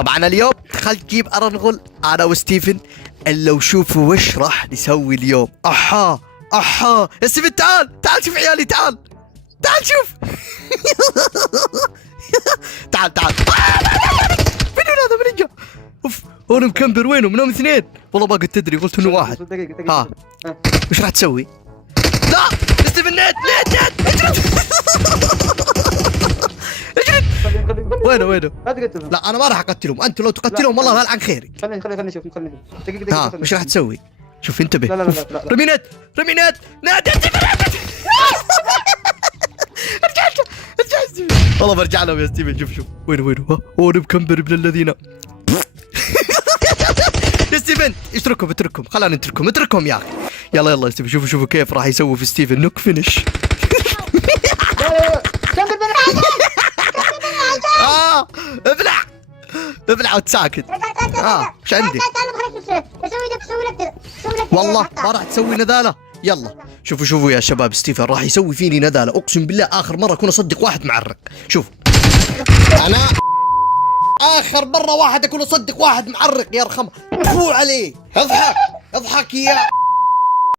طبعا اليوم دخلت جيب ارنغل انا وستيفن الا وشوفوا وش راح نسوي اليوم. احا يا ستيفن، تعال شوف عيالي، تعال شوف. تعال من هذا؟ من جا؟ اوف، هون مكمبر وينه؟ منهم اثنين والله ما كنت تدري، قلت انه واحد. ها وش راح تسوي؟ لا ستيفن، نت اجرد. وينه؟ لا انا ما راح اقتلهم، انتوا لو تقتلهم والله لا عن خيري. خليني اشوف دقيقة. ها وش راح تسوي؟ شوف انتبه. لا. رمينات نادي. ارجع والله برجع لهم يا ستيفن. شوف وينه؟ ها هو مكمبر ابن الذين. يا ستيفن اتركهم خلينا اتركهم يا اخي. يلا يا ستيفن، شوفوا كيف راح يسوي في ستيفن نوك فينش. ابلع وتساكت. ايش عندك؟ والله ما راح تسوي نذاله. يلا شوفوا يا شباب، ستيفن راح يسوي فيني نذاله، اقسم بالله اخر مره اكون اصدق واحد معرق. شوف انا اخر مره واحد اكون اصدق واحد معرق يا رخم. فو عليه، اضحك يا